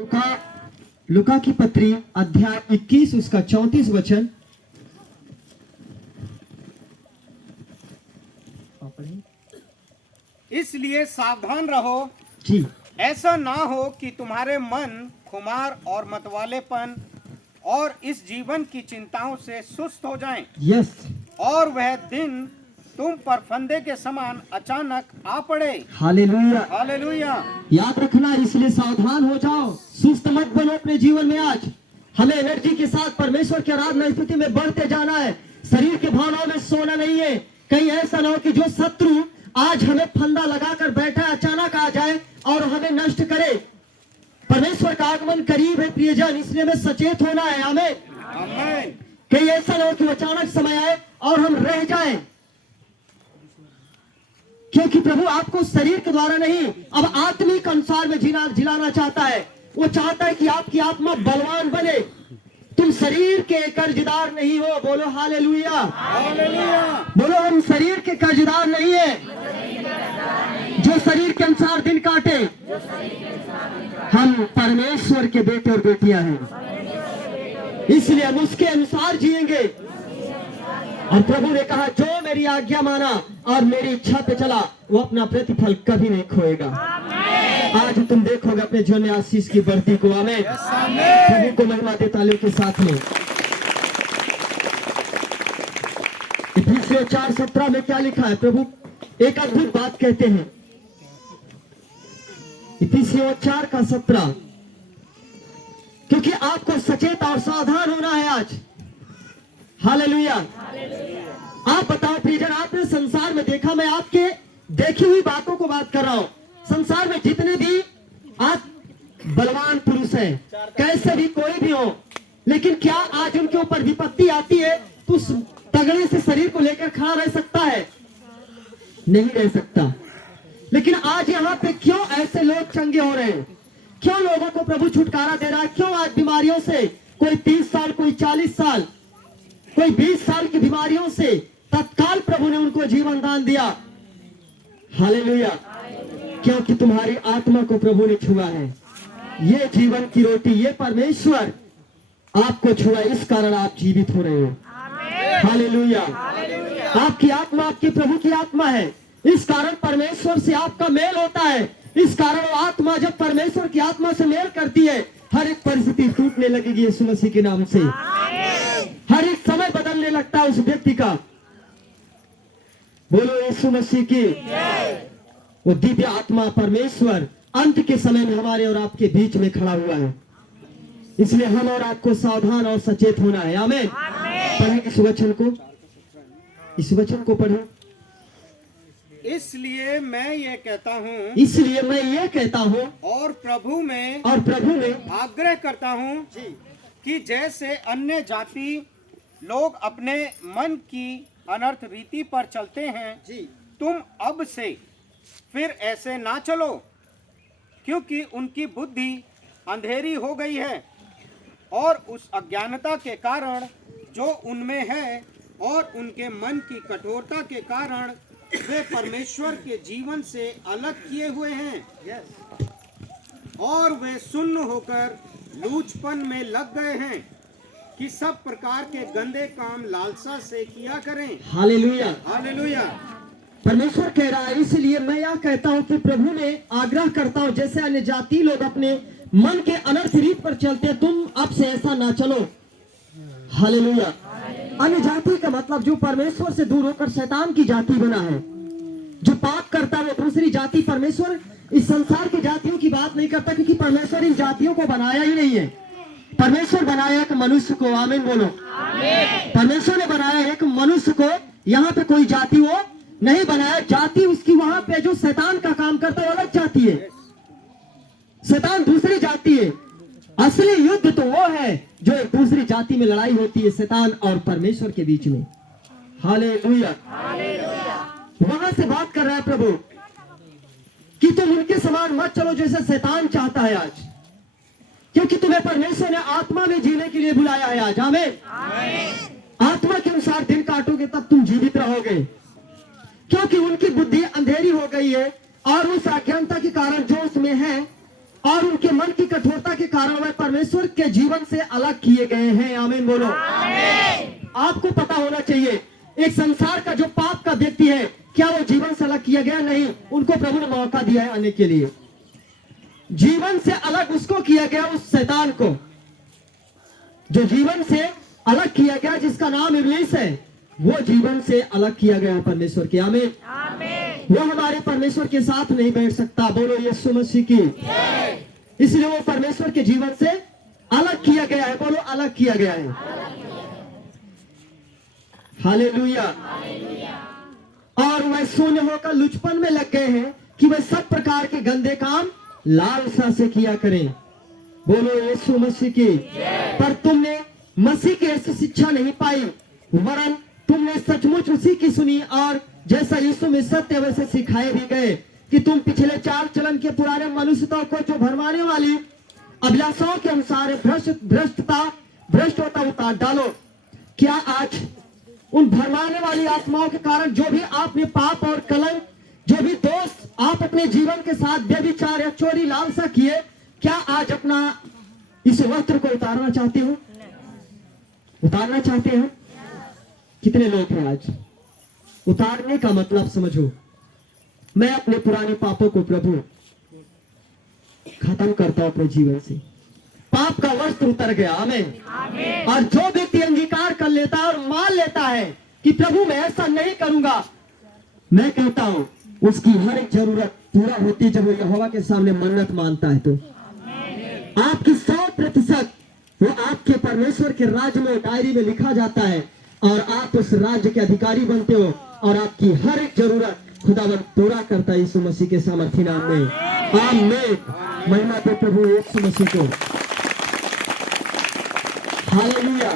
लुका लुका की पत्री अध्याय 21 उसका 34 वचन। इसलिए सावधान रहो, जी ऐसा ना हो कि तुम्हारे मन खुमार और मतवालेपन और इस जीवन की चिंताओं से सुस्त हो जाएं, यस और वह दिन तुम पर फंदे के समान अचानक आ पड़े। हालेलुया। हालेलुया। याद रखना, इसलिए सावधान हो जाओ, सुस्त मत बनो अपने जीवन में। आज हमें एनर्जी के साथ परमेश्वर की आराधना स्थिति में बढ़ते जाना है, शरीर के भावनाओं में सोना नहीं है। कहीं ऐसा ना हो कि जो शत्रु आज हमें फंदा लगाकर बैठा है अचानक आ जाए और हमें नष्ट करे। परमेश्वर का आगमन करीब है प्रियजन, इसलिए हमें सचेत होना है। हमें आमीन। कहीं ऐसा ना हो कि अचानक समय आए और हम रह जाएं, क्योंकि प्रभु आपको शरीर के द्वारा नहीं, अब आत्मिक अनुसार में जिलाना चाहता है। वो चाहता है कि आपकी आत्मा बलवान बने। तुम शरीर के कर्जदार नहीं हो। बोलो हालेलुया। हालेलुया। बोलो हम शरीर के कर्जदार नहीं है जो शरीर के अनुसार दिन काटे। हम परमेश्वर के बेटे और बेटियां हैं, इसलिए हम उसके अनुसार जिएंगे। और प्रभु ने कहा जो मेरी आज्ञा माना और मेरी इच्छा पे चला वो अपना प्रतिफल कभी नहीं खोएगा। आज तुम देखोगे अपने जीवन में आशीष की बढ़ती को। आमीन। प्रभु को महिमा दे तालियों के साथ में। इफिसियों 4:17 में क्या लिखा है? प्रभु एक अद्भुत बात कहते हैं। इफिसियों 4:17, क्योंकि आपको सचेत और सावधान होना है आज। हालेलुया। आप बताओ प्रियजन, आपने संसार में देखा, मैं आपके देखी हुई बातों को बात कर रहा हूं। संसार में जितने भी आज बलवान पुरुष हैं, कैसे भी कोई भी हो, लेकिन क्या आज उनके ऊपर विपत्ति आती है तो उस तगड़े से शरीर को लेकर खड़ा रह सकता है? नहीं रह सकता। लेकिन आज यहाँ पे क्यों ऐसे लोग चंगे हो रहे हैं? क्यों लोगों को प्रभु छुटकारा दे रहा है? क्यों आज बीमारियों से, कोई 30 साल, कोई 40 साल, कोई 20 साल की बीमारियों से तत्काल प्रभु ने उनको जीवन दान दिया। हालेलुया। क्योंकि तुम्हारी आत्मा को प्रभु ने छुआ है। ये जीवन की रोटी, ये परमेश्वर आपको छुआ, इस कारण आप जीवित हो रहे हो। हालेलुया। आपकी आत्मा आपके प्रभु की आत्मा है, इस कारण परमेश्वर से आपका मेल होता है। इस कारण वो आत्मा जब परमेश्वर की आत्मा से मेल करती है, हर एक परिस्थिति टूटने लगेगी यीशु मसीह के नाम से। हर एक समय बदलने लगता है उस व्यक्ति का। बोलो यीशु मसीह की। वो दिव्य आत्मा परमेश्वर अंत के समय में हमारे और आपके बीच में खड़ा हुआ है, इसलिए हम और आपको सावधान और सचेत होना है। आमीन। पढ़ें इस वचन को पढ़ो। इसलिए मैं ये कहता हूँ, इसलिए मैं ये कहता हूँ और प्रभु में आग्रह करता हूँ कि जैसे अन्य जाति लोग अपने मन की अनर्थ रीति पर चलते हैं, तुम अब से फिर ऐसे ना चलो, क्योंकि उनकी बुद्धि अंधेरी हो गई है और उस अज्ञानता के कारण जो उनमें है और उनके मन की कठोरता के कारण वे परमेश्वर के जीवन से अलग किए हुए हैं और वे सुन्न होकर लूचपन में लग गए हैं कि सब प्रकार के गंदे काम लालसा से किया करें। हालेलुया। हालेलुया। परमेश्वर कह रहा है, इसलिए मैं यह कहता हूँ कि प्रभु ने आग्रह करता हूँ, जैसे अन्य जाति लोग अपने मन के अनर्थ रीत पर चलते हैं, तुम अब से ऐसा ना चलो। हालेलुया। अन्य जाति का मतलब जो परमेश्वर से दूर होकर शैतान की जाति बना है, जो पाप करता है, दूसरी जाति। परमेश्वर इस संसार की जातियों की बात नहीं करता, क्योंकि परमेश्वर इन जातियों को बनाया ही नहीं है। परमेश्वर बनाया एक मनुष्य को। आमीन बोलो। परमेश्वर ने बनाया एक मनुष्य को, यहाँ पे कोई जाति वो नहीं बनाया। जाति उसकी वहां पे जो शैतान का काम करता है अलग जाति है, शैतान दूसरी जाति है। असली युद्ध तो वो है जो एक दूसरी जाति में लड़ाई होती है, शैतान और परमेश्वर के बीच में। हालेलुया। वहां से बात कर रहा है प्रभु कि तुम उनके समान मत चलो जैसे शैतान चाहता है आज, क्योंकि तुम्हें परमेश्वर ने आत्मा में जीने के लिए बुलाया है आज। आमीन। आत्मा के अनुसार दिन काटोगे तब तुम जीवित रहोगे, क्योंकि उनकी बुद्धि अंधेरी हो गई है और उस अज्ञानता के कारण जो उसमें है और उनके मन की कठोरता के कारण वे परमेश्वर के जीवन से अलग किए गए हैं। आमीन बोलो। आपको पता होना चाहिए, एक संसार का जो पाप का व्यक्ति है, क्या वो जीवन से अलग किया गया? नहीं, उनको प्रभु ने मौका दिया है आने के लिए। जीवन से अलग उसको किया गया, उस शैतान को, जो जीवन से अलग किया गया, जिसका नाम इब्लीस है, वो जीवन से अलग किया गया परमेश्वर के। आमीन। वो हमारे परमेश्वर के साथ नहीं बैठ सकता। बोलो यीशु मसीह की। इसलिए वो परमेश्वर के जीवन से अलग किया गया है। बोलो अलग किया गया है। हालेलुया। और वह शून्य होकर लुचपन में लग गए हैं कि वह सब प्रकार के गंदे काम लालसा से किया करें। बोलो यीशु मसीह की। पर तुमने मसीह की ऐसी शिक्षा नहीं पाई, वरन तुमने सचमुच उसी की सुनी और जैसा यीशु में सत्य वैसे सिखाए भी गए कि तुम पिछले चाल चलन के पुराने मनुष्यता को जो भरमाने वाली अभिलाषाओं के अनुसार भ्रष्ट होता उतार डालो। क्या आज उन भरमाने वाली आत्माओं के कारण जो भी आपने पाप और कलंक, जो भी दोष आप अपने जीवन के साथ व्यभिचार या चोरी लालसा किए, क्या आज अपना इस वस्त्र को उतारना चाहते हो? उतारना चाहते हो? कितने लोग हैं आज? उतारने का मतलब समझो, मैं अपने पुराने पापों को प्रभु खत्म करता हूं अपने जीवन से। पाप का वस्त्र उतर गया। आमीन। और जो व्यक्ति अंगीकार कर लेता है और मान लेता है कि प्रभु मैं ऐसा नहीं करूंगा, मैं कहता हूं उसकी हर एक जरूरत पूरा होती है जब वो यहोवा के सामने मन्नत मानता है। तो आपकी 100% वो आपके परमेश्वर के राज्य में डायरी में लिखा जाता है और आप उस राज्य के अधिकारी बनते हो और आपकी हर एक जरूरत खुदावंद पूरा करता है यीशु मसीह के सामर्थी नाम में। आमीन। महिमा दे प्रभु यीशु मसीह को। हालेलुया।